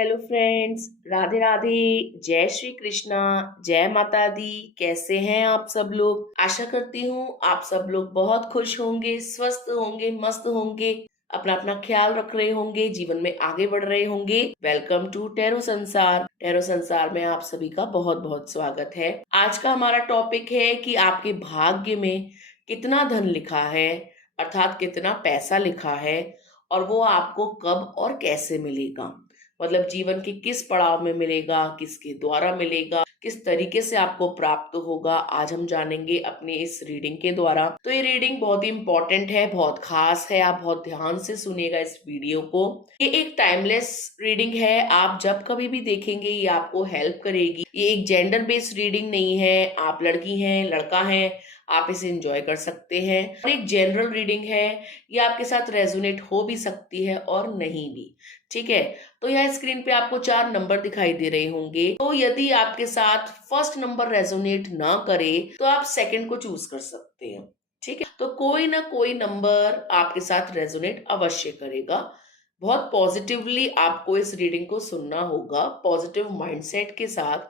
Hello friends, Radhe Radhe. जय श्री कृष्णा, जय माता दी। कैसे हैं आप सब लोग? आशा करती हूँ आप सब लोग बहुत खुश होंगे, स्वस्थ होंगे, मस्त होंगे, अपना अपना ख्याल रख रहे होंगे, जीवन में आगे बढ़ रहे होंगे। वेलकम टू टैरो संसार। टैरो संसार में आप सभी का बहुत बहुत स्वागत है। आज का हमारा टॉपिक है कि आपके भाग्य में कितना धन लिखा है, अर्थात कितना पैसा लिखा है, और वो आपको कब और कैसे मिलेगा। मतलब जीवन के किस पड़ाव में मिलेगा, किसके द्वारा मिलेगा, किस तरीके से आपको प्राप्त होगा, आज हम जानेंगे अपने इस रीडिंग के द्वारा। तो ये रीडिंग बहुत ही इंपॉर्टेंट है, बहुत खास है। आप बहुत ध्यान से सुनिएगा इस वीडियो को। ये एक टाइमलेस रीडिंग है, आप जब कभी भी देखेंगे ये आपको हेल्प करेगी। ये एक जेंडर बेस्ड रीडिंग नहीं है। आप लड़की हैं, लड़का है, आप इसे एंजॉय कर सकते हैं। और एक जनरल रीडिंग है, ये आपके साथ रेजोनेट हो भी सकती है और नहीं भी। ठीक है, तो यहाँ स्क्रीन पे आपको 4 नंबर दिखाई दे रहे होंगे। तो यदि आपके साथ फर्स्ट नंबर रेजोनेट ना करे तो आप सेकंड को चूज कर सकते हैं। ठीक है, तो कोई ना कोई नंबर आपके साथ रेजोनेट अवश्य करेगा। बहुत पॉजिटिवली आपको इस रीडिंग को सुनना होगा, पॉजिटिव माइंडसेट के साथ।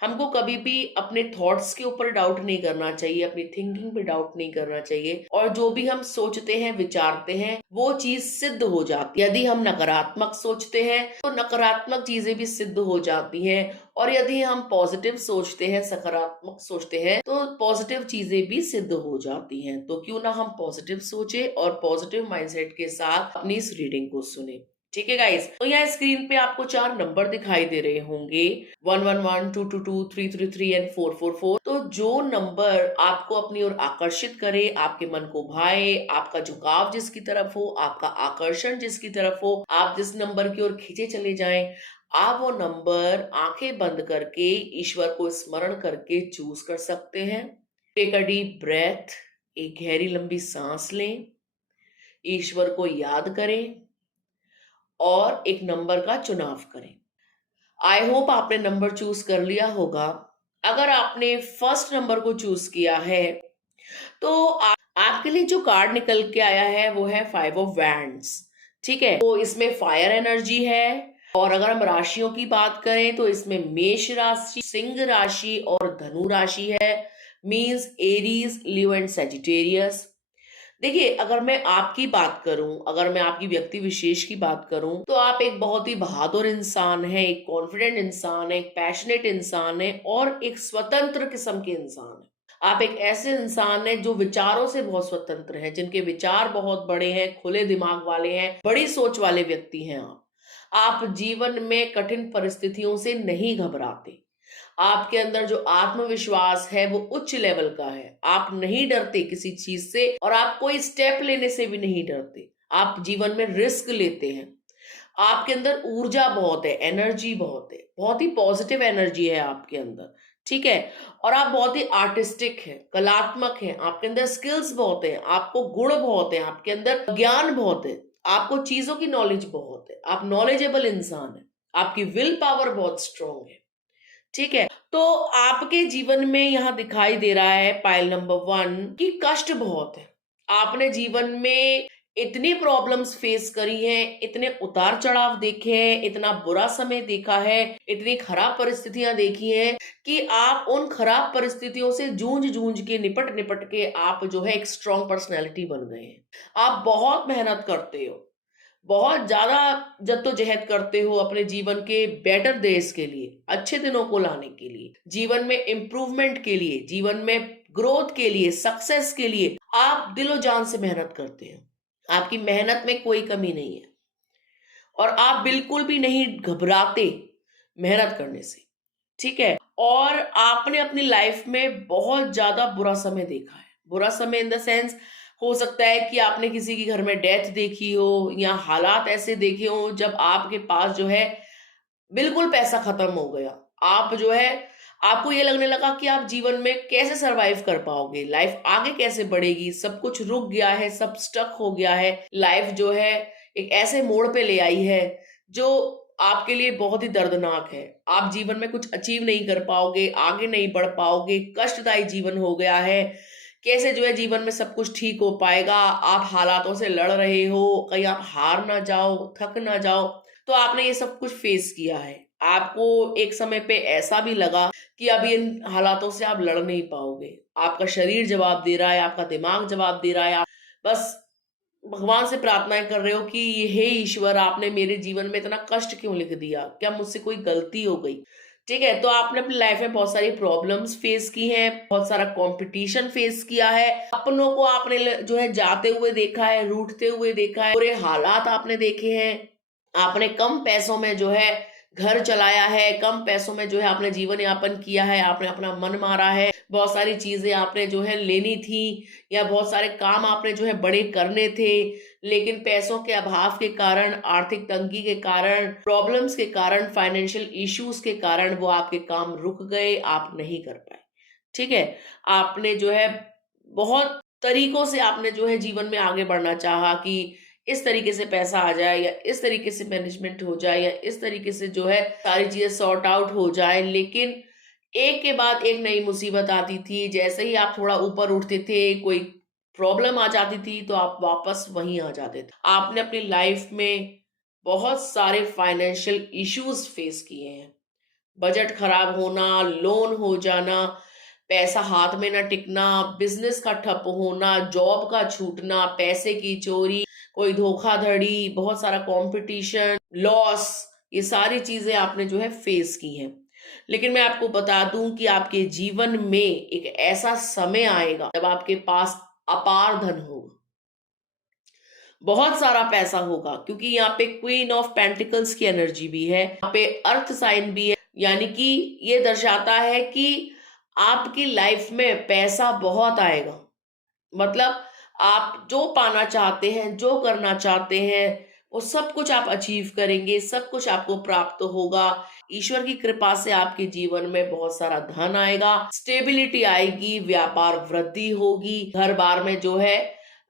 हमको कभी भी अपने थॉट्स के ऊपर डाउट नहीं करना चाहिए, अपनी थिंकिंग पे डाउट नहीं करना चाहिए, और जो भी हम सोचते हैं, विचारते हैं, वो चीज सिद्ध हो जाती है। यदि हम नकारात्मक सोचते हैं तो नकारात्मक चीजें भी सिद्ध हो जाती हैं, और यदि हम पॉजिटिव सोचते हैं, सकारात्मक सोचते हैं, तो पॉजिटिव चीजें भी सिद्ध हो जाती हैं। तो क्यों ना हम पॉजिटिव सोचे और पॉजिटिव माइंडसेट के साथ अपनी इस रीडिंग को सुने। ठीक है गाइस, तो यहाँ स्क्रीन पे आपको 4 नंबर दिखाई दे रहे होंगे, 111, 222, 333 एंड 444। तो जो नंबर आपको अपनी ओर आकर्षित करे, आपके मन को भाए, आपका झुकाव जिसकी तरफ हो, आपका आकर्षण जिसकी तरफ हो, आप जिस नंबर की ओर खींचे चले जाएं, आप वो नंबर आंखें बंद करके, ईश्वर को स्मरण करके चूज कर सकते हैं। टेक अ डीप ब्रेथ, एक गहरी लंबी सांस लें, ईश्वर को याद करें और एक नंबर का चुनाव करें। आई होप आपने नंबर चूज कर लिया होगा। अगर आपने फर्स्ट नंबर को चूज किया है तो आपके लिए जो कार्ड निकल के आया है वो है 5 ऑफ वैंड्स। ठीक है, तो इसमें फायर एनर्जी है। और अगर हम राशियों की बात करें तो इसमें मेष राशि, सिंह राशि और धनु राशि है। Means Aries, Leo and Sagittarius. देखिए, अगर मैं आपकी बात करूं, अगर मैं आपकी व्यक्ति विशेष की बात करूं, तो आप एक बहुत ही बहादुर इंसान है, एक कॉन्फिडेंट इंसान है, एक पैशनेट इंसान है और एक स्वतंत्र किस्म के इंसान है। आप एक ऐसे इंसान हैं जो विचारों से बहुत स्वतंत्र हैं, जिनके विचार बहुत बड़े हैं, खुले दिमाग वाले हैं, बड़ी सोच वाले व्यक्ति हैं। आप जीवन में कठिन परिस्थितियों से नहीं घबराते। आपके अंदर जो आत्मविश्वास है वो उच्च लेवल का है। आप नहीं डरते किसी चीज से, और आप कोई स्टेप लेने से भी नहीं डरते। आप जीवन में रिस्क लेते हैं। आपके अंदर ऊर्जा बहुत है, एनर्जी बहुत है, बहुत ही पॉजिटिव एनर्जी है आपके अंदर। ठीक है, और आप बहुत ही आर्टिस्टिक हैं, कलात्मक हैं, आपके अंदर स्किल्स बहुत है, आपको गुण बहुत है, आपके अंदर ज्ञान बहुत है, आपको चीजों की नॉलेज बहुत है, आप नॉलेजेबल इंसान है, आपकी विल पावर बहुत स्ट्रांग है। ठीक है, तो आपके जीवन में यहाँ दिखाई दे रहा है पाइल नंबर 1 की कष्ट बहुत है। आपने जीवन में इतनी प्रॉब्लम्स फेस करी हैं, इतने उतार चढ़ाव देखे हैं, इतना बुरा समय देखा है, इतनी खराब परिस्थितियां देखी हैं कि आप उन खराब परिस्थितियों से जूझ जूझ के, निपट निपट के आप जो है एक स्ट्रॉन्ग पर्सनैलिटी बन गए हैं। आप बहुत मेहनत करते हो, बहुत ज्यादा जद्दोजहद करते हो अपने जीवन के बेटर डेज के लिए, अच्छे दिनों को लाने के लिए, जीवन में इम्प्रूवमेंट के लिए, जीवन में ग्रोथ के लिए, सक्सेस के लिए आप दिलो जान से मेहनत करते हो। आपकी मेहनत में कोई कमी नहीं है, और आप बिल्कुल भी नहीं घबराते मेहनत करने से। ठीक है, और आपने अपनी लाइफ में बहुत ज्यादा बुरा समय देखा है। बुरा समय इन द सेंस, हो सकता है कि आपने किसी की घर में डेथ देखी हो, या हालात ऐसे देखे हो जब आपके पास जो है बिल्कुल पैसा खत्म हो गया। आप जो है, आपको ये लगने लगा कि आप जीवन में कैसे सरवाइव कर पाओगे, लाइफ आगे कैसे बढ़ेगी, सब कुछ रुक गया है, सब स्टक हो गया है। लाइफ जो है एक ऐसे मोड़ पे ले आई है जो आपके लिए बहुत ही दर्दनाक है। आप जीवन में कुछ अचीव नहीं कर पाओगे, आगे नहीं बढ़ पाओगे, कष्टदायी जीवन हो गया है। कैसे जो है जीवन में सब कुछ ठीक हो पाएगा, आप हालातों से लड़ रहे हो, कहीं आप हार ना जाओ, थक ना जाओ। तो आपने ये सब कुछ फेस किया है। आपको एक समय पे ऐसा भी लगा कि अब इन हालातों से आप लड़ नहीं पाओगे। आपका शरीर जवाब दे रहा है, आपका दिमाग जवाब दे रहा है, आप बस भगवान से प्रार्थनाएँ कर रहे हो कि हे ईश्वर, आपने मेरे जीवन में इतना कष्ट क्यों लिख दिया? क्या मुझसे कोई गलती हो गई? ठीक है, तो आपने अपनी लाइफ में बहुत सारी प्रॉब्लम्स फेस की हैं, बहुत सारा कॉम्पिटिशन फेस किया है, अपनों को आपने जो है जाते हुए देखा है, रूठते हुए देखा है, बुरे हालात आपने देखे हैं, आपने कम पैसों में जो है घर चलाया है, कम पैसों में जो है आपने जीवन यापन किया है, आपने अपना मन मारा है, बहुत सारी चीजें आपने जो है लेनी थी या बहुत सारे काम आपने जो है बड़े करने थे, लेकिन पैसों के अभाव के कारण, आर्थिक तंगी के कारण, प्रॉब्लम्स के कारण, फाइनेंशियल इश्यूज के कारण वो आपके काम रुक गए, आप नहीं कर पाए। ठीक है, आपने जो है बहुत तरीकों से आपने जो है जीवन में आगे बढ़ना चाहा कि इस तरीके से पैसा आ जाए या इस तरीके से मैनेजमेंट हो जाए या इस तरीके से जो है सारी चीजें सॉर्ट आउट हो जाए, लेकिन एक के बाद एक नई मुसीबत आती थी। जैसे ही आप थोड़ा ऊपर उठते थे, कोई प्रॉब्लम आ जाती थी तो आप वापस वहीं आ जाते थे। आपने अपनी लाइफ में बहुत सारे फाइनेंशियल इश्यूज फेस किए हैं। बजट खराब होना, लोन हो जाना, पैसा हाथ में ना टिकना, बिजनेस का ठप होना, जॉब का छूटना, पैसे की चोरी, कोई धोखाधड़ी, बहुत सारा कंपटीशन, लॉस, ये सारी चीजें आपने जो है फेस की हैं। लेकिन मैं आपको बता दूं कि आपके जीवन में एक ऐसा समय आएगा जब आपके पास अपार धन होगा, बहुत सारा पैसा होगा, क्योंकि यहाँ पे क्वीन ऑफ पेंटिकल्स की एनर्जी भी है, यहाँ पे अर्थ साइन भी है, यानी कि ये दर्शाता है कि आपकी लाइफ में पैसा बहुत आएगा। मतलब आप जो पाना चाहते हैं, जो करना चाहते हैं, वो सब कुछ आप अचीव करेंगे, सब कुछ आपको प्राप्त होगा। ईश्वर की कृपा से आपके जीवन में बहुत सारा धन आएगा, स्टेबिलिटी आएगी, व्यापार वृद्धि होगी, घर बार में जो है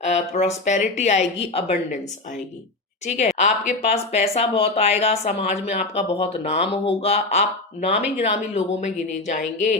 प्रोस्पेरिटी आएगी, अबंडेंस आएगी। ठीक है, आपके पास पैसा बहुत आएगा, समाज में आपका बहुत नाम होगा, आप नामी गिरामी लोगों में गिने जाएंगे।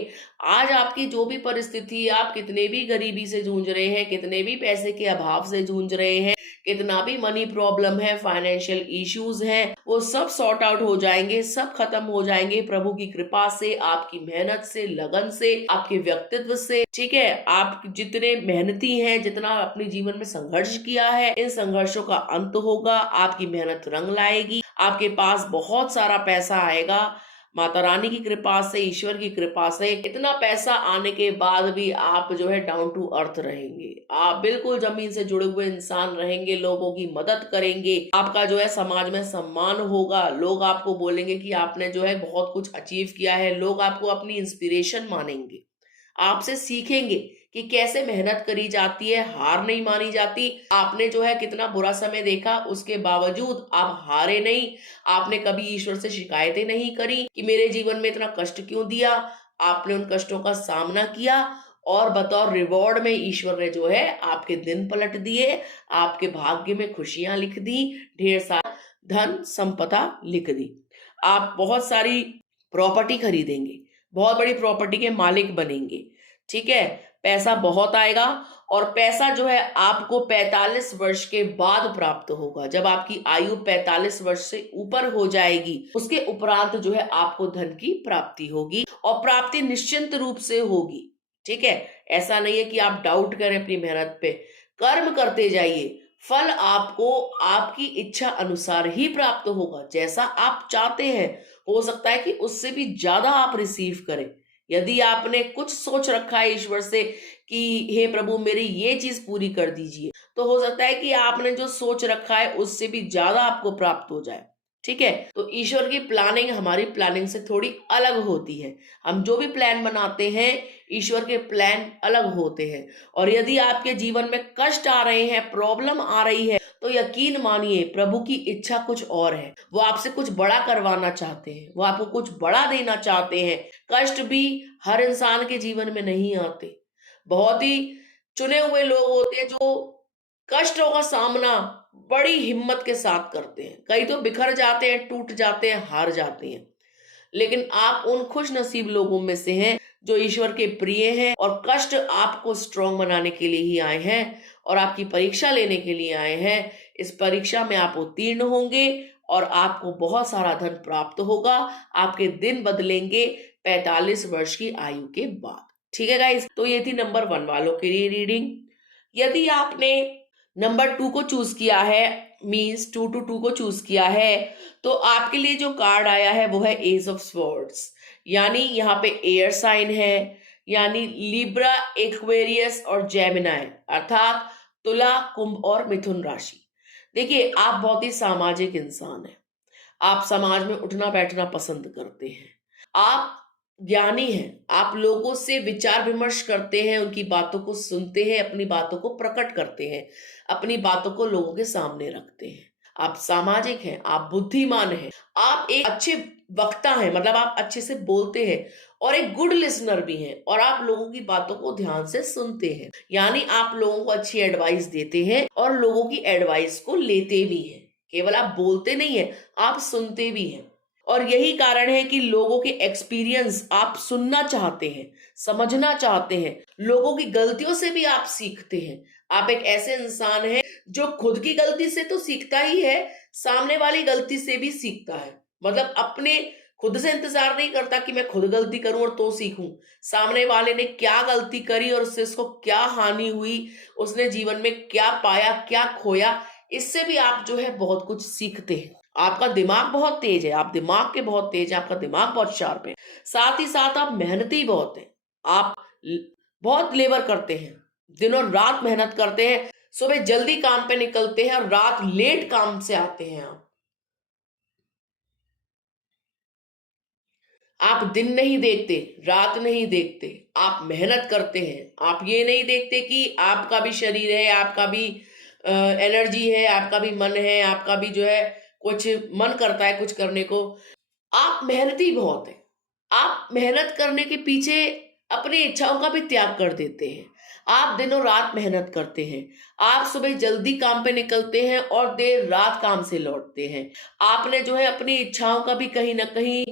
आज आपकी जो भी परिस्थिति, आप कितने भी गरीबी से जूझ रहे हैं, कितने भी पैसे के अभाव से जूझ रहे हैं, कितना भी मनी प्रॉब्लम है, फाइनेंशियल इश्यूज हैं, वो सब सॉर्ट आउट हो जाएंगे, सब खत्म हो जाएंगे प्रभु की कृपा से, आपकी मेहनत से, लगन से, आपके व्यक्तित्व से। ठीक है, आप जितने मेहनती हैं, जितना अपने जीवन में संघर्ष किया है, इन संघर्षों का अंत होगा, आपकी मेहनत रंग लाएगी, आपके पास बहुत सारा पैसा आएगा। माता रानी की कृपा से, ईश्वर की कृपा से इतना पैसा आने के बाद भी आप जो है डाउन टू अर्थ रहेंगे, आप बिल्कुल जमीन से जुड़े हुए इंसान रहेंगे, लोगों की मदद करेंगे, आपका जो है समाज में सम्मान होगा, लोग आपको बोलेंगे कि आपने जो है बहुत कुछ अचीव किया है, लोग आपको अपनी इंस्पिरेशन मानेंगे, आपसे सीखेंगे कि कैसे मेहनत करी जाती है, हार नहीं मानी जाती। आपने जो है कितना बुरा समय देखा, उसके बावजूद आप हारे नहीं, आपने कभी ईश्वर से शिकायतें नहीं करी कि मेरे जीवन में इतना कष्ट क्यों दिया। आपने उन कष्टों का सामना किया और बतौर रिवॉर्ड में ईश्वर ने जो है आपके दिन पलट दिए, आपके भाग्य में खुशियां लिख दी, ढेर सारा धन संपदा लिख दी। आप बहुत सारी प्रॉपर्टी खरीदेंगे, बहुत बड़ी प्रॉपर्टी के मालिक बनेंगे। ठीक है, पैसा बहुत आएगा और पैसा जो है आपको 45 वर्ष के बाद प्राप्त होगा। जब आपकी आयु 45 वर्ष से ऊपर हो जाएगी, उसके उपरांत जो है आपको धन की प्राप्ति होगी और प्राप्ति निश्चिंत रूप से होगी। ठीक है, ऐसा नहीं है कि आप डाउट करें अपनी मेहनत पे, कर्म करते जाइए, फल आपको आपकी इच्छा अनुसार ही प्राप्त होगा, जैसा आप चाहते हैं। हो सकता है कि उससे भी ज्यादा आप रिसीव करें। यदि आपने कुछ सोच रखा है ईश्वर से कि हे प्रभु मेरी ये चीज पूरी कर दीजिए, तो हो सकता है कि आपने जो सोच रखा है उससे भी ज्यादा आपको प्राप्त हो जाए। ठीक है, तो ईश्वर की प्लानिंग हमारी प्लानिंग से थोड़ी अलग होती है। हम जो भी प्लान बनाते हैं, ईश्वर के प्लान अलग होते हैं। और यदि आपके जीवन में कष्ट आ रहे हैं, प्रॉब्लम आ रही है, तो यकीन मानिए प्रभु की इच्छा कुछ और है। वो आपसे कुछ बड़ा करवाना चाहते हैं, वो आपको कुछ बड़ा देना चाहते हैं। कष्ट भी हर इंसान के जीवन में नहीं आते, बहुत ही चुने हुए लोग होते हैं जो कष्टों का सामना बड़ी हिम्मत के साथ करते हैं। कई तो बिखर जाते हैं, टूट जाते हैं, हार जाते हैं, लेकिन आप उन खुश नसीब लोगों में से हैं जो ईश्वर के प्रिय हैं और कष्ट आपको स्ट्रांग बनाने के लिए ही आए हैं और आपकी परीक्षा लेने के लिए आए हैं। इस परीक्षा में आप उत्तीर्ण होंगे, और आपको बहुत सारा धन प्राप्त होगा। आपके दिन बदलेंगे 45 वर्ष की आयु के बाद। ठीक है गाइस, तो ये थी नंबर 1 वालों के लिए रीडिंग। यदि आपने नंबर 2 को चूज किया है, मीन्स 2 को चूज किया है, तो आपके लिए जो कार्ड आया है वो है एज ऑफ स्वॉर्ड्स, यानी यहाँ पे एयर साइन है, यानी लिब्रा, एक्वेरियस और जेमिनाई, अर्थात तुला, कुंभ और मिथुन राशि। देखिए, आप बहुत ही सामाजिक इंसान हैं। आप समाज में उठना बैठना पसंद करते हैं। आप ज्ञानी हैं। आप लोगों से विचार विमर्श करते हैं, उनकी बातों को सुनते हैं, अपनी बातों को प्रकट करते हैं, अपनी बातों को लोगों के सामने रखते हैं। आप सामाजिक हैं, आप बुद्धिमान हैं, आप एक अच्छे वक्ता हैं, मतलब आप अच्छे से बोलते हैं और एक गुड लिसनर भी हैं, और आप लोगों की बातों को ध्यान से सुनते हैं, यानी आप लोगों को अच्छी एडवाइस देते हैं और लोगों की एडवाइस को लेते भी हैं। केवल आप बोलते नहीं है, आप सुनते भी हैं। और यही कारण है कि लोगों के एक्सपीरियंस आप सुनना चाहते हैं, समझना चाहते हैं, लोगों की गलतियों से भी आप सीखते हैं। आप एक ऐसे इंसान हैं जो खुद की गलती से तो सीखता ही है, सामने वाली गलती से भी सीखता है। मतलब अपने खुद से इंतजार नहीं करता कि मैं खुद गलती करूं और तो सीखूं। सामने वाले ने क्या गलती करी और उससे उसको क्या हानि हुई, उसने जीवन में क्या पाया, क्या खोया, इससे भी आप जो है बहुत कुछ सीखते हैं। आपका दिमाग बहुत तेज है, आप दिमाग के बहुत तेज है, आपका दिमाग बहुत शार्प है। साथ ही साथ आप मेहनती बहुत हैं। आप बहुत लेबर करते हैं, दिनों रात मेहनत करते हैं, सुबह जल्दी काम पे निकलते हैं और रात लेट काम से आते हैं। आप दिन नहीं देखते, रात नहीं देखते, आप मेहनत करते हैं। आप ये नहीं देखते कि आपका भी शरीर है, आपका भी एनर्जी है, आपका भी मन है, आपका भी जो है कुछ मन करता है कुछ करने को। आप मेहनती बहुत हैं। आप मेहनत करने के पीछे अपनी इच्छाओं का भी त्याग कर देते हैं। आप दिनों रात मेहनत करते हैं। आप सुबह जल्दी काम पे निकलते हैं और देर रात काम से लौटते हैं। आपने जो है अपनी इच्छाओं का भी कहीं ना कहीं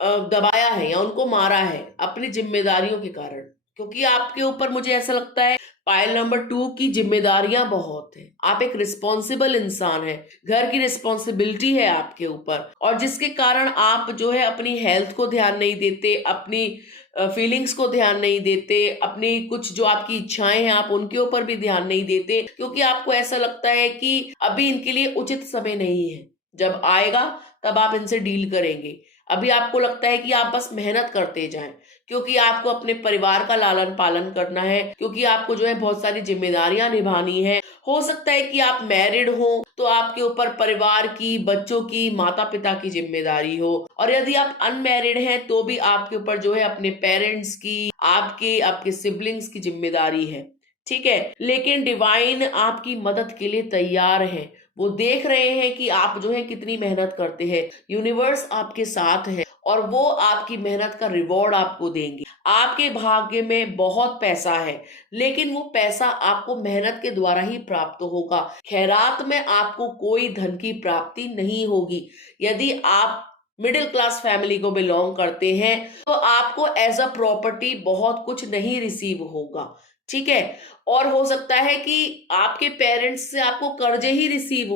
दबाया है या उनको मारा है अपनी जिम्मेदारियों के कारण, क्योंकि आपके ऊपर मुझे ऐसा लगता है पायल नंबर 2 की जिम्मेदारियां बहुत है। आप एक रिस्पॉन्सिबल इंसान है, घर की रिस्पॉन्सिबिलिटी है आपके ऊपर, और जिसके कारण आप जो है अपनी हेल्थ को ध्यान नहीं देते, अपनी फीलिंग्स को ध्यान नहीं देते, अपनी कुछ जो आपकी इच्छाएं हैं आप उनके ऊपर भी ध्यान नहीं देते, क्योंकि आपको ऐसा लगता है कि अभी इनके लिए उचित समय नहीं है, जब आएगा तब आप इनसे डील करेंगे। अभी आपको लगता है कि आप बस मेहनत करते जाएं, क्योंकि आपको अपने परिवार का लालन पालन करना है, क्योंकि आपको जो है बहुत सारी जिम्मेदारियां निभानी है। हो सकता है कि आप मैरिड हो तो आपके ऊपर परिवार की, बच्चों की, माता पिता की जिम्मेदारी हो, और यदि आप अनमैरिड हैं तो भी आपके ऊपर जो है अपने पेरेंट्स की, आपके आपके सिबलिंग्स की जिम्मेदारी है। ठीक है, लेकिन डिवाइन आपकी मदद के लिए तैयार है। वो देख रहे हैं कि आप जो है कितनी मेहनत करते हैं। यूनिवर्स आपके साथ है और वो आपकी मेहनत का रिवॉर्ड आपको देंगे। आपके भाग्य में बहुत पैसा है, लेकिन वो पैसा आपको मेहनत के द्वारा ही प्राप्त होगा। खैरात में आपको कोई धन की प्राप्ति नहीं होगी। यदि आप मिडिल क्लास फैमिली को बिलोंग करते हैं तो आपको एज अ प्रॉपर्टी बहुत कुछ नहीं रिसीव होगा। ठीक है, और हो सकता है कि आपके पेरेंट्स से आपको कर्जे ही रिसीव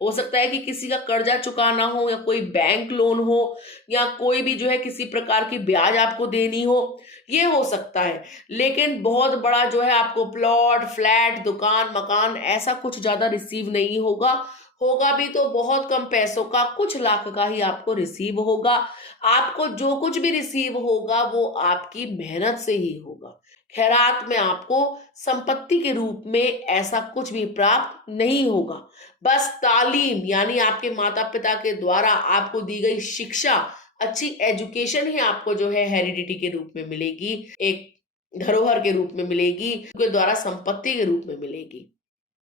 हो सकता है कि किसी का कर्जा चुकाना हो, या कोई बैंक लोन हो, या कोई भी जो है किसी प्रकार की ब्याज आपको देनी हो, ये हो सकता है। लेकिन बहुत बड़ा जो है आपको प्लॉट, फ्लैट, दुकान, मकान ऐसा कुछ ज्यादा रिसीव नहीं होगा। होगा भी तो बहुत कम पैसों का, कुछ लाख का ही आपको रिसीव होगा। आपको जो कुछ भी रिसीव होगा वो आपकी मेहनत से ही होगा। खैरात में आपको संपत्ति के रूप में ऐसा कुछ भी प्राप्त नहीं होगा। बस तालीम, यानी आपके माता पिता के द्वारा आपको दी गई शिक्षा, अच्छी एजुकेशन ही आपको जो है हेरिडिटी के रूप में मिलेगी, एक धरोहर के रूप में मिलेगी, के द्वारा संपत्ति के रूप में मिलेगी।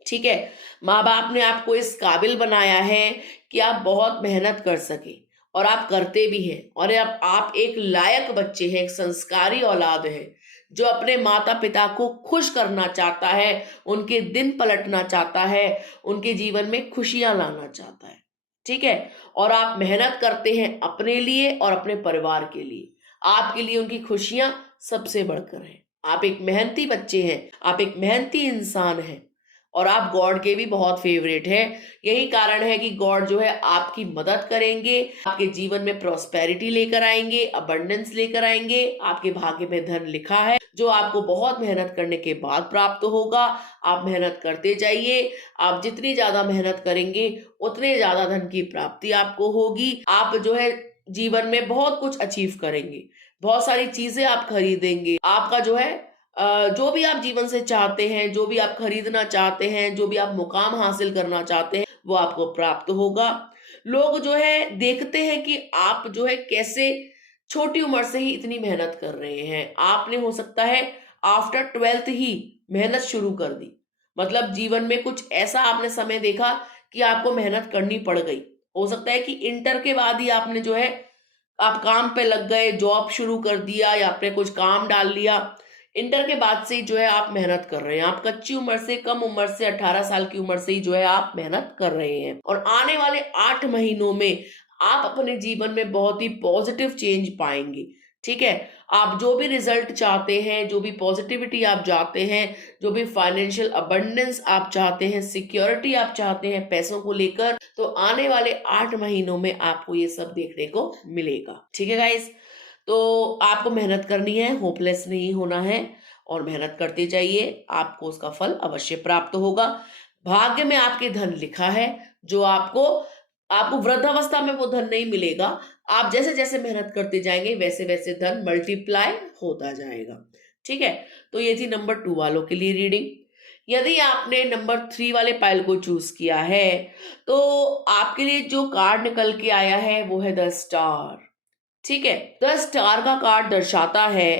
ठीक है, माँ बाप ने आपको इस काबिल बनाया है कि आप बहुत मेहनत कर सके, और आप करते भी हैं, और आप एक लायक बच्चे हैं, एक संस्कारी औलाद है जो अपने माता पिता को खुश करना चाहता है, उनके दिन पलटना चाहता है, उनके जीवन में खुशियां लाना चाहता है। ठीक है, और आप मेहनत करते हैं अपने लिए और अपने परिवार के लिए। आपके लिए उनकी खुशियां सबसे बढ़कर हैं। आप एक मेहनती बच्चे हैं, आप एक मेहनती इंसान हैं, और आप गॉड के भी बहुत फेवरेट हैं। यही कारण है कि गॉड जो है आपकी मदद करेंगे, आपके जीवन में प्रॉस्पेरिटी लेकर आएंगे, अबंडेंस लेकर आएंगे। आपके भाग्य में धन लिखा है जो आपको बहुत मेहनत करने के बाद प्राप्त होगा। आप मेहनत करते जाइए, आप जितनी ज्यादा मेहनत करेंगे उतने ज्यादा धन की प्राप्ति आपको होगी। आप जो है जीवन में बहुत कुछ अचीव करेंगे, बहुत सारी चीजें आप खरीदेंगे। आपका जो है जो भी आप जीवन से चाहते हैं, जो भी आप खरीदना चाहते हैं, जो भी आप मुकाम हासिल करना चाहते हैं, वो आपको प्राप्त होगा। लोग जो है देखते हैं कि आप जो है कैसे छोटी उम्र से ही इतनी मेहनत कर रहे हैं। आपने हो सकता है आफ्टर 12th ही मेहनत शुरू कर दी, मतलब जीवन में कुछ ऐसा आपने समय देखा कि आपको मेहनत करनी पड़ गई। हो सकता है कि इंटर के बाद ही आपने जो है आप काम पे लग गए, जॉब शुरू कर दिया या आपने कुछ काम डाल लिया। इंटर के बाद से ही जो है आप मेहनत कर रहे हैं। आप कच्ची उम्र से, कम उम्र से, 18 साल की उम्र से ही जो है आप मेहनत कर रहे हैं। और आने वाले 8 महीनों में आप अपने जीवन में बहुत ही पॉजिटिव चेंज पाएंगे। ठीक है, आप जो भी रिजल्ट चाहते हैं, जो भी पॉजिटिविटी आप चाहते हैं, जो भी फाइनेंशियल अबंडेंस आप चाहते हैं, सिक्योरिटी आप चाहते हैं पैसों को लेकर, तो आने वाले 8 महीनों में आपको ये सब देखने को मिलेगा। ठीक है गाइस, तो आपको मेहनत करनी है, होपलेस नहीं होना है और मेहनत करते जाइए, आपको उसका फल अवश्य प्राप्त होगा। भाग्य में आपके धन लिखा है, जो आपको आपको वृद्धावस्था में वो धन नहीं मिलेगा। आप जैसे जैसे मेहनत करते जाएंगे वैसे वैसे धन मल्टीप्लाई होता जाएगा। ठीक है, तो ये थी नंबर 2 वालों के लिए रीडिंग। यदि आपने नंबर 3 वाले पाइल को चूज किया है तो आपके लिए जो कार्ड निकल के आया है वो है द स्टार। ठीक है, द स्टार का कार्ड दर्शाता है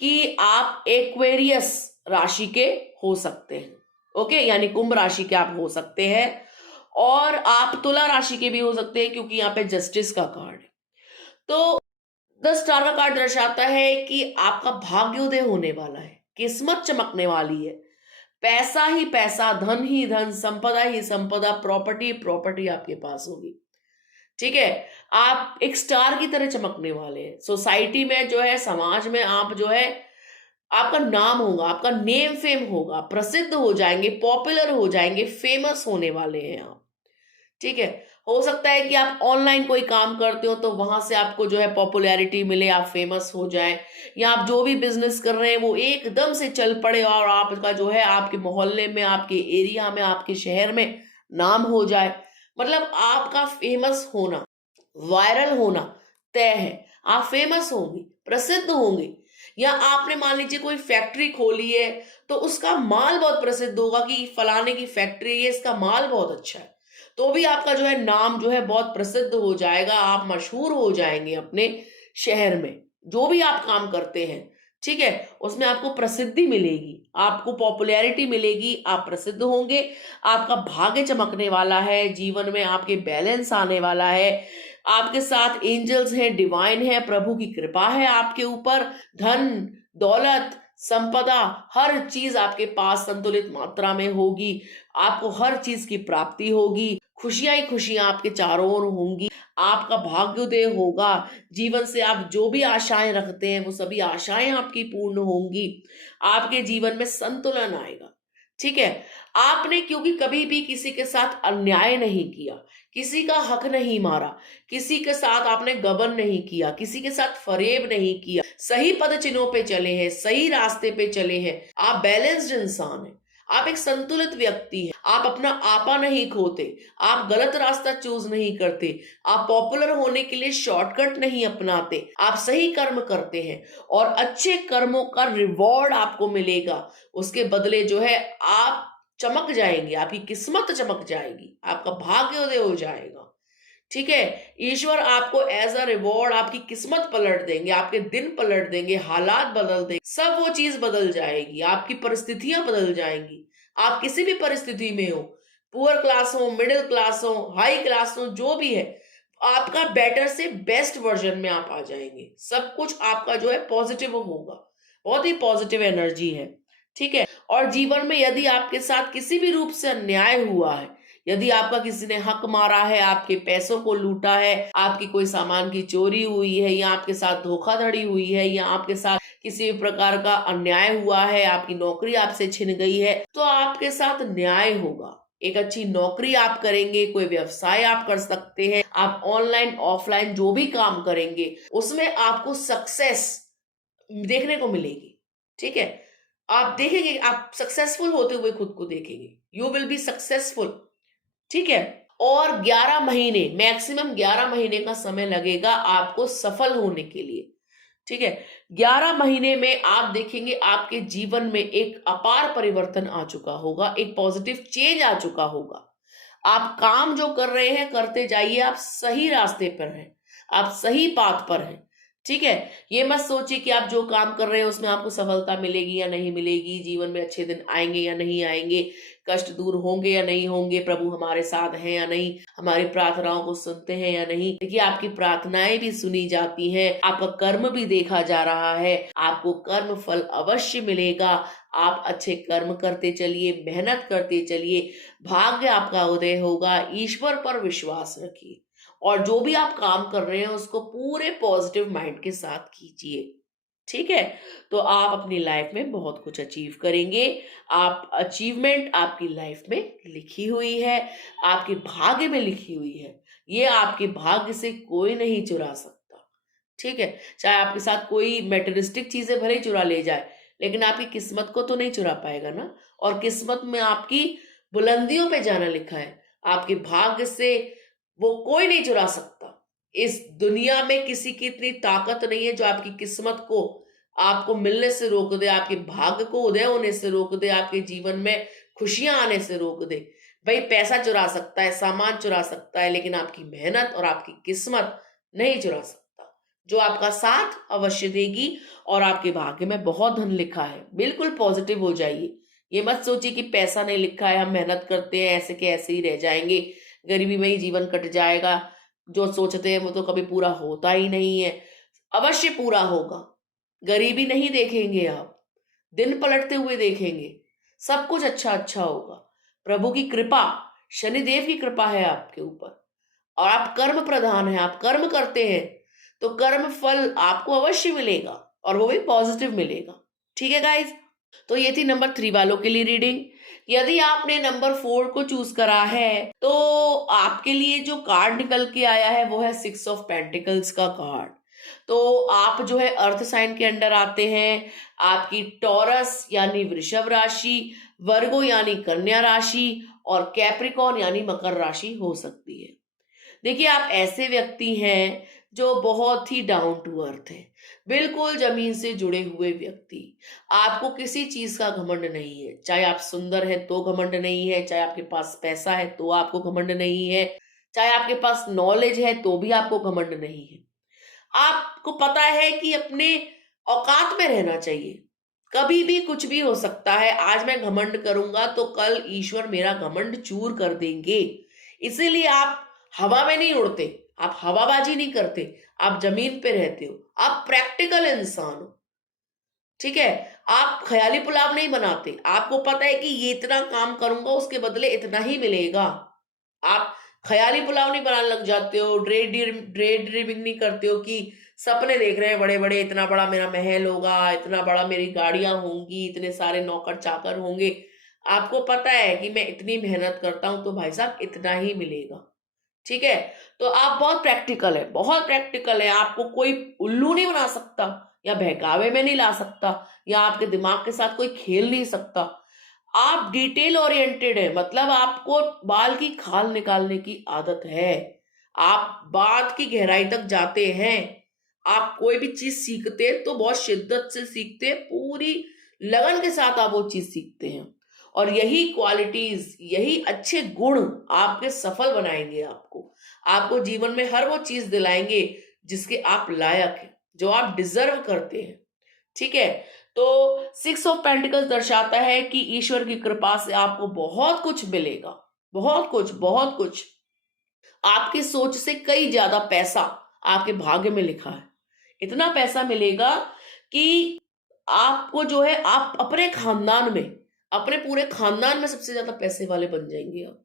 कि आप एक्वेरियस राशि के हो सकते हैं। ओके, यानी कुंभ राशि के आप हो सकते हैं और आप तुला राशि के भी हो सकते हैं, क्योंकि यहाँ पे जस्टिस का कार्ड है। तो द स्टार का कार्ड दर्शाता है कि आपका भाग्योदय होने वाला है, किस्मत चमकने वाली है। पैसा ही पैसा, धन ही धन, संपदा ही संपदा, प्रॉपर्टी प्रॉपर्टी आपके पास होगी। ठीक है, आप एक स्टार की तरह चमकने वाले हैं। सोसाइटी में जो है, समाज में आप जो है, आपका नाम होगा, आपका नेम फेम होगा, प्रसिद्ध हो जाएंगे, पॉपुलर हो जाएंगे, फेमस होने वाले हैं आप। ठीक है, हो सकता है कि आप ऑनलाइन कोई काम करते हो तो वहां से आपको जो है पॉपुलैरिटी मिले, आप फेमस हो जाएं, या आप जो भी बिजनेस कर रहे हैं वो एकदम से चल पड़े और आपका जो है आपके मोहल्ले में, आपके एरिया में, आपके शहर में नाम हो जाए। मतलब आपका फेमस होना, वायरल होना तय है। आप फेमस होंगे, प्रसिद्ध होंगे। या आपने मान लीजिए कोई फैक्ट्री खोली है तो उसका माल बहुत प्रसिद्ध होगा कि फलाने की फैक्ट्री है, इसका माल बहुत अच्छा है, तो भी आपका जो है नाम जो है बहुत प्रसिद्ध हो जाएगा, आप मशहूर हो जाएंगे अपने शहर में। जो भी आप काम करते हैं, ठीक है, उसमें आपको प्रसिद्धि मिलेगी, आपको पॉपुलैरिटी मिलेगी, आप प्रसिद्ध होंगे। आपका भाग्य चमकने वाला है, जीवन में आपके बैलेंस आने वाला है, आपके साथ एंजल्स हैं, डिवाइन है, प्रभु की कृपा है आपके ऊपर। धन, दौलत, संपदा, हर चीज आपके पास संतुलित मात्रा में होगी। आपको हर चीज की प्राप्ति होगी, खुशियां ही खुशियां आपके चारों ओर होंगी। आपका भाग्योदय होगा, जीवन से आप जो भी आशाएं रखते हैं वो सभी आशाएं आपकी पूर्ण होंगी। आपके जीवन में संतुलन आएगा। ठीक है, आपने क्योंकि कभी भी किसी के साथ अन्याय नहीं किया, किसी का हक नहीं मारा, किसी के साथ आपने गबन नहीं किया, किसी के साथ फरेब नहीं किया, सही पद चिन्हों पे चले हैं, सही रास्ते पे चले हैं। आप बैलेंस्ड इंसान हैं, आप एक संतुलित व्यक्ति हैं, आप अपना आपा नहीं खोते, आप गलत रास्ता चूज नहीं करते, आप पॉपुलर होने के लिए शॉर्टकट नहीं अपनाते, आप सही कर्म करते हैं और अच्छे कर्मों का रिवॉर्ड आपको मिलेगा। उसके बदले जो है आप चमक जाएंगे, आपकी किस्मत चमक जाएगी, आपका भाग्योदय हो जाएगा। ठीक है, ईश्वर आपको एज अ रिवॉर्ड आपकी किस्मत पलट देंगे, आपके दिन पलट देंगे, हालात बदल देंगे, सब वो चीज बदल जाएगी, आपकी परिस्थितियां बदल जाएंगी। आप किसी भी परिस्थिति में हो, पुअर क्लास हो, मिडिल क्लास हो, हाई क्लास हो, जो भी है, आपका बेटर से बेस्ट वर्जन में आप आ जाएंगे। सब कुछ आपका जो है पॉजिटिव होगा, बहुत ही पॉजिटिव एनर्जी है। ठीक है, और जीवन में यदि आपके साथ किसी भी रूप से अन्याय हुआ है, यदि आपका किसी ने हक मारा है, आपके पैसों को लूटा है, आपकी कोई सामान की चोरी हुई है, या आपके साथ धोखाधड़ी हुई है, या आपके साथ किसी भी प्रकार का अन्याय हुआ है, आपकी नौकरी आपसे छिन गई है, तो आपके साथ न्याय होगा। एक अच्छी नौकरी आप करेंगे, कोई व्यवसाय आप कर सकते हैं, आप ऑनलाइन ऑफलाइन जो भी काम करेंगे उसमें आपको सक्सेस देखने को मिलेगी। ठीक है, आप देखेंगे, आप सक्सेसफुल होते हुए खुद को देखेंगे, यू विल बी सक्सेसफुल। ठीक है, और 11 महीने, मैक्सिमम 11 महीने का समय लगेगा आपको सफल होने के लिए। ठीक है, 11 महीने में आप देखेंगे आपके जीवन में एक अपार परिवर्तन आ चुका होगा, एक पॉजिटिव चेंज आ चुका होगा। आप काम जो कर रहे हैं करते जाइए, आप सही रास्ते पर हैं, आप सही पाथ पर हैं। ठीक है, ये मत सोचिए कि आप जो काम कर रहे हैं उसमें आपको सफलता मिलेगी या नहीं मिलेगी, जीवन में अच्छे दिन आएंगे या नहीं आएंगे, कष्ट दूर होंगे या नहीं होंगे, प्रभु हमारे साथ हैं या नहीं, हमारी प्रार्थनाओं को सुनते हैं या नहीं। देखिए, आपकी प्रार्थनाएं भी सुनी जाती हैं, आपका कर्म भी देखा जा रहा है, आपको कर्म फल अवश्य मिलेगा। आप अच्छे कर्म करते चलिए, मेहनत करते चलिए, भाग्य आपका उदय होगा। ईश्वर पर विश्वास रखिए और जो भी आप काम कर रहे हैं उसको पूरे पॉजिटिव माइंड के साथ कीजिए। ठीक है, तो आप अपनी लाइफ में बहुत कुछ अचीव करेंगे। आप अचीवमेंट आपकी लाइफ में लिखी हुई है, आपके भाग्य में लिखी हुई है। ये आपके भाग्य से कोई नहीं चुरा सकता। ठीक है, चाहे आपके साथ कोई मेटेरियलिस्टिक चीजें भले ही चुरा ले जाए, लेकिन आपकी किस्मत को तो नहीं चुरा पाएगा ना। और किस्मत में आपकी बुलंदियों पे जाना लिखा है, आपके भाग्य से वो कोई नहीं चुरा सकता। इस दुनिया में किसी की इतनी ताकत नहीं है जो आपकी किस्मत को आपको मिलने से रोक दे, आपके भाग्य को उदय होने से रोक दे, आपके जीवन में खुशियां आने से रोक दे। भाई, पैसा चुरा सकता है, सामान चुरा सकता है, लेकिन आपकी मेहनत और आपकी किस्मत नहीं चुरा सकता, जो आपका साथ अवश्य देगी। और आपके भाग्य में बहुत धन लिखा है, बिल्कुल पॉजिटिव हो जाइए। ये मत सोचिए कि पैसा नहीं लिखा है, हम मेहनत करते हैं ऐसे के ऐसे ही रह जाएंगे, गरीबी में ही जीवन कट जाएगा। जो सोचते हैं वो तो कभी पूरा होता ही नहीं है, अवश्य पूरा होगा। गरीबी नहीं देखेंगे आप, दिन पलटते हुए देखेंगे, सब कुछ अच्छा अच्छा होगा। प्रभु की कृपा, शनिदेव की कृपा है आपके ऊपर, और आप कर्म प्रधान हैं, आप कर्म करते हैं तो कर्म फल आपको अवश्य मिलेगा, और वो भी पॉजिटिव मिलेगा। ठीक है गाइज, तो ये थी नंबर 3 वालों के लिए रीडिंग। यदि आपने नंबर 4 को चूज करा है तो आपके लिए जो कार्ड निकल के आया है वो है 6 ऑफ पेंटिकल्स का कार्ड। तो आप जो है अर्थ साइन के अंडर आते हैं। आपकी टॉरस यानी वृषभ राशि, वर्गो यानी कन्या राशि, और कैप्रिकॉन यानी मकर राशि हो सकती है। देखिए, आप ऐसे व्यक्ति हैं जो बहुत ही डाउन टू अर्थ है, बिल्कुल जमीन से जुड़े हुए व्यक्ति। आपको किसी चीज का घमंड नहीं है, चाहे आप सुंदर है तो घमंड नहीं है, चाहे आपके पास पैसा है तो आपको घमंड नहीं है, चाहे आपके पास नॉलेज है तो भी आपको घमंड नहीं है। आपको पता है कि अपने औकात में रहना चाहिए। कभी भी कुछ भी हो सकता है, आज मैं घमंड करूंगा तो कल ईश्वर मेरा घमंड चूर कर देंगे। इसीलिए आप हवा में नहीं उड़ते, आप हवाबाजी नहीं करते, आप जमीन पे रहते हो, आप प्रैक्टिकल इंसान हो। ठीक है, आप ख्याली पुलाव नहीं बनाते, आपको पता है कि ये इतना काम करूंगा उसके बदले इतना ही मिलेगा। आप ख्याली पुलाव नहीं बनाने लग जाते हो, ड्रे ड्रीमिंग नहीं करते हो कि सपने देख रहे हैं बड़े बड़े, इतना बड़ा मेरा महल होगा, इतना बड़ा मेरी गाड़ियां होंगी, इतने सारे नौकर चाकर होंगे। आपको पता है कि मैं इतनी मेहनत करता हूं तो भाई साहब इतना ही मिलेगा। ठीक है, तो आप बहुत प्रैक्टिकल है, बहुत प्रैक्टिकल है। आपको कोई उल्लू नहीं बना सकता, या बहकावे में नहीं ला सकता, या आपके दिमाग के साथ कोई खेल नहीं सकता। आप डिटेल ओरिएंटेड है, मतलब आपको बाल की खाल निकालने की आदत है, आप बात की गहराई तक जाते हैं। आप कोई भी चीज सीखते हैं तो बहुत शिद्दत से सीखते हैं, पूरी लगन के साथ आप वो चीज सीखते हैं। और यही क्वालिटीज, यही अच्छे गुण आपके सफल बनाएंगे आपको, आपको जीवन में हर वो चीज दिलाएंगे जिसके आप लायक हैं, जो आप डिजर्व करते हैं। ठीक है, तो 6 ऑफ पेंटिकल्स दर्शाता है कि ईश्वर की कृपा से आपको बहुत कुछ मिलेगा, बहुत कुछ, बहुत कुछ। आपकी सोच से कई ज्यादा पैसा आपके भाग्य में लिखा है। इतना पैसा मिलेगा कि आपको जो है, आप अपने खानदान में, अपने पूरे खानदान में सबसे ज्यादा पैसे वाले बन जाएंगे आप।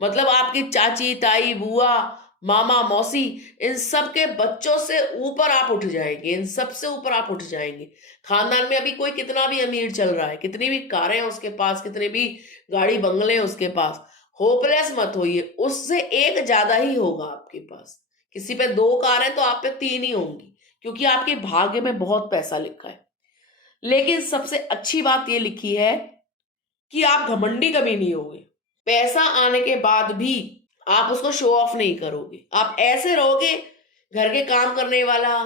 मतलब आपकी चाची, ताई, बुआ, मामा मौसी, इन सब के बच्चों से ऊपर आप उठ जाएंगे, इन सब से ऊपर आप उठ जाएंगे। खानदान में अभी कोई कितना भी अमीर चल रहा है, कितनी भी कारें हैं उसके पास, कितने भी गाड़ी बंगले हैं उसके पास, होपलेस मत होइए, उससे एक ज्यादा ही होगा आपके पास। किसी पे 2 कार है तो आप पे 3 ही होंगी, क्योंकि आपके भाग्य में बहुत पैसा लिखा है। लेकिन सबसे अच्छी बात ये लिखी है कि आप घमंडी कभी नहीं होगे। पैसा आने के बाद भी आप उसको शो ऑफ नहीं करोगे। आप ऐसे रहोगे, घर के काम करने वाला,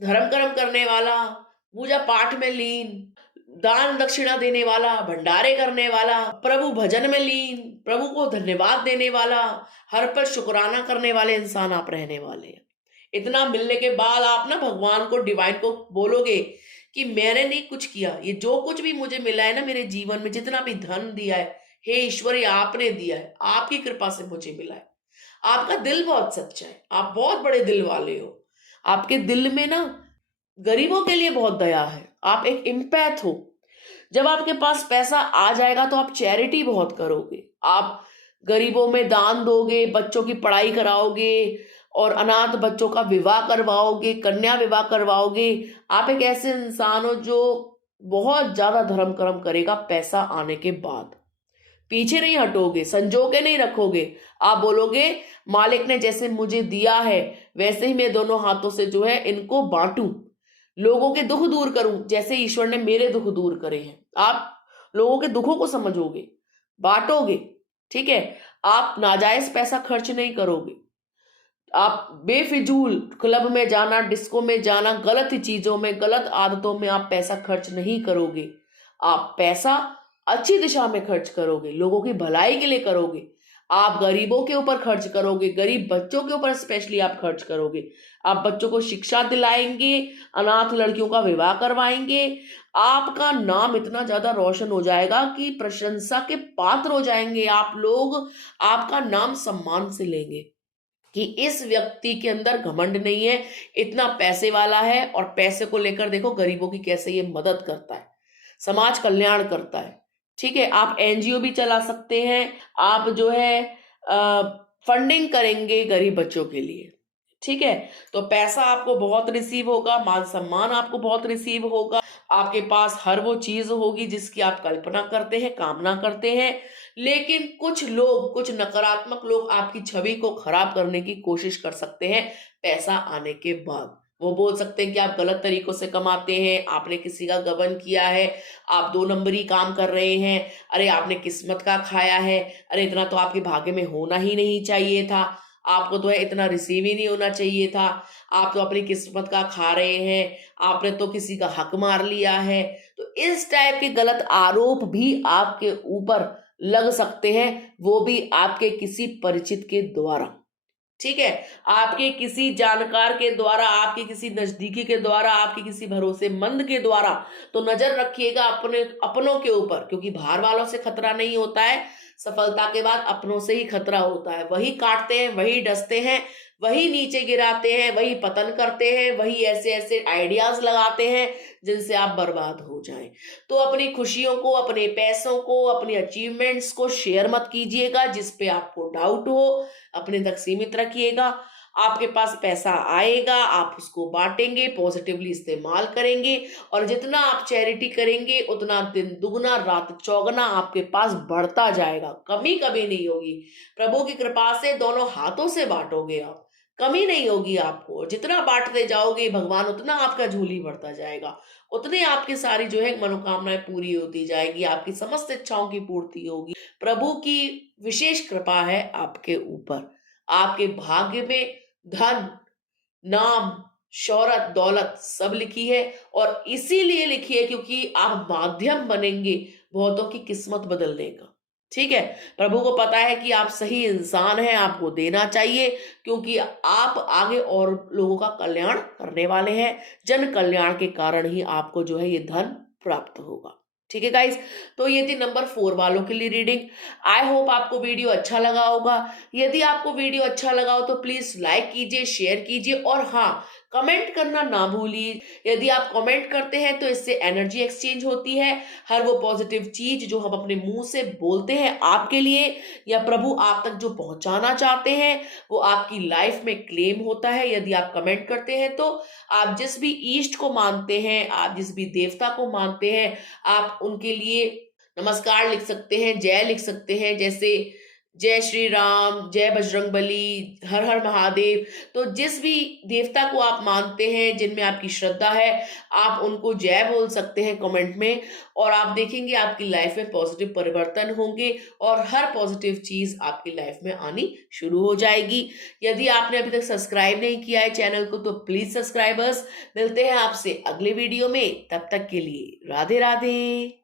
धर्म कर्म करने वाला, पूजा पाठ में लीन, दान दक्षिणा देने वाला, भंडारे करने वाला, प्रभु भजन में लीन, प्रभु को धन्यवाद देने वाला, हर पर शुक्राना करने वाले इंसान आप रहने वाले हैं। इतना मिलने के बाद आप ना भगवान को, डिवाइन को बोलोगे कि मैंने नहीं कुछ किया, ये जो कुछ भी मुझे मिला है ना मेरे जीवन में, जितना भी धन दिया है, हे ईश्वर ये आपने दिया है, आपकी कृपा से मुझे मिला है। आपका दिल बहुत सच्चा है, आप बहुत बड़े दिल वाले हो। आपके दिल में ना गरीबों के लिए बहुत दया है, आप एक इम्पैथ हो। जब आपके पास पैसा आ जाएगा तो आप चैरिटी बहुत करोगे, आप गरीबों में दान दोगे, बच्चों की पढ़ाई कराओगे और अनाथ बच्चों का विवाह करवाओगे, कन्या विवाह करवाओगे। आप एक ऐसे इंसान हो जो बहुत ज्यादा धर्म कर्म करेगा पैसा आने के बाद। पीछे नहीं हटोगे, संजो के नहीं रखोगे। आप बोलोगे मालिक ने जैसे मुझे दिया है वैसे ही मैं दोनों हाथों से जो है इनको बांटूं, लोगों के दुख दूर करूं जैसे ईश्वर ने मेरे दुख दूर करे हैं। आप लोगों के दुखों को समझोगे, बांटोगे, ठीक है। आप नाजायज पैसा खर्च नहीं करोगे, आप बेफिजूल क्लब में जाना, डिस्को में जाना, गलत चीजों में, गलत आदतों में आप पैसा खर्च नहीं करोगे। आप पैसा अच्छी दिशा में खर्च करोगे, लोगों की भलाई के लिए करोगे। आप गरीबों के ऊपर खर्च करोगे, गरीब बच्चों के ऊपर स्पेशली आप खर्च करोगे। आप बच्चों को शिक्षा दिलाएंगे, अनाथ लड़कियों का विवाह करवाएंगे। आपका नाम इतना ज्यादा रोशन हो जाएगा कि प्रशंसा के पात्र हो जाएंगे आप लोग। आपका नाम सम्मान से लेंगे कि इस व्यक्ति के अंदर घमंड नहीं है, इतना पैसे वाला है, और पैसे को लेकर देखो गरीबों की कैसे ये मदद करता है, समाज कल्याण करता है। ठीक है, आप एनजीओ भी चला सकते हैं, आप जो है फंडिंग करेंगे गरीब बच्चों के लिए। ठीक है, तो पैसा आपको बहुत रिसीव होगा, मान सम्मान आपको बहुत रिसीव होगा, आपके पास हर वो चीज होगी जिसकी आप कल्पना करते हैं, कामना करते हैं। लेकिन कुछ लोग, कुछ नकारात्मक लोग आपकी छवि को खराब करने की कोशिश कर सकते हैं पैसा आने के बाद। वो बोल सकते हैं कि आप गलत तरीकों से कमाते हैं, आपने किसी का गबन किया है, आप 2 नंबरी काम कर रहे हैं, अरे आपने किस्मत का खाया है, अरे इतना तो आपके भाग्य में होना ही नहीं चाहिए था, आपको तो है इतना रिसीव ही नहीं होना चाहिए था, आप तो अपनी किस्मत का खा रहे हैं, आपने तो किसी का हक मार लिया है। तो इस टाइप के गलत आरोप भी आपके ऊपर लग सकते हैं, वो भी आपके किसी परिचित के द्वारा। ठीक है, आपके किसी जानकार के द्वारा, आपके किसी नजदीकी के द्वारा, आपके किसी भरोसेमंद के द्वारा। तो नजर रखिएगा अपनों के ऊपर, क्योंकि बाहर वालों से खतरा नहीं होता है, सफलता के बाद अपनों से ही खतरा होता है। वही काटते हैं, वही डसते हैं, वही नीचे गिराते हैं, वही पतन करते हैं, वही ऐसे ऐसे आइडियाज लगाते हैं जिनसे आप बर्बाद हो जाएं। तो अपनी खुशियों को, अपने पैसों को, अपनी अचीवमेंट्स को शेयर मत कीजिएगा जिस पे आपको डाउट हो, अपने तक सीमित रखिएगा। आपके पास पैसा आएगा, आप उसको बांटेंगे, पॉजिटिवली इस्तेमाल करेंगे, और जितना आप चैरिटी करेंगे उतना दिन दुगना रात चौगना आपके पास बढ़ता जाएगा, कमी कभी नहीं होगी। प्रभु की कृपा से दोनों हाथों से बांटोगे आप, कमी नहीं होगी आपको। जितना बांटते जाओगे भगवान उतना आपका झोली बढ़ता जाएगा, उतने आपकी सारी जो है मनोकामनाएं पूरी होती जाएगी, आपकी समस्त इच्छाओं की पूर्ति होगी। प्रभु की विशेष कृपा है आपके ऊपर। आपके भाग्य में धन, नाम, शौहरत, दौलत सब लिखी है, और इसीलिए लिखी है क्योंकि आप माध्यम बनेंगे बहुतों की किस्मत बदलने का। ठीक है, प्रभु को पता है कि आप सही इंसान हैं, आपको देना चाहिए, क्योंकि आप आगे और लोगों का कल्याण करने वाले हैं। जन कल्याण के कारण ही आपको जो है ये धन प्राप्त होगा। ठीक है गाइस, तो ये थी नंबर 4 वालों के लिए रीडिंग। आई होप आपको वीडियो अच्छा लगा होगा। यदि आपको वीडियो अच्छा लगा हो तो प्लीज लाइक कीजिए, शेयर कीजिए, और हाँ, कमेंट करना ना भूलिए। यदि आप कमेंट करते हैं तो इससे एनर्जी एक्सचेंज होती है। हर वो पॉजिटिव चीज जो हम अपने मुंह से बोलते हैं आपके लिए या प्रभु आप तक जो पहुंचाना चाहते हैं वो आपकी लाइफ में क्लेम होता है। यदि आप कमेंट करते हैं तो आप जिस भी ईष्ट को मानते हैं, आप जिस भी देवता को मानते हैं, आप उनके लिए नमस्कार लिख सकते हैं, जय लिख सकते हैं, जैसे जय श्री राम, जय बजरंगबली, हर हर महादेव। तो जिस भी देवता को आप मानते हैं, जिनमें आपकी श्रद्धा है, आप उनको जय बोल सकते हैं कमेंट में और आप देखेंगे आपकी लाइफ में पॉजिटिव परिवर्तन होंगे और हर पॉजिटिव चीज आपकी लाइफ में आनी शुरू हो जाएगी। यदि आपने अभी तक सब्सक्राइब नहीं किया है चैनल को तो प्लीज सब्सक्राइबर्स। मिलते हैं आपसे अगले वीडियो में, तब तक के लिए राधे राधे।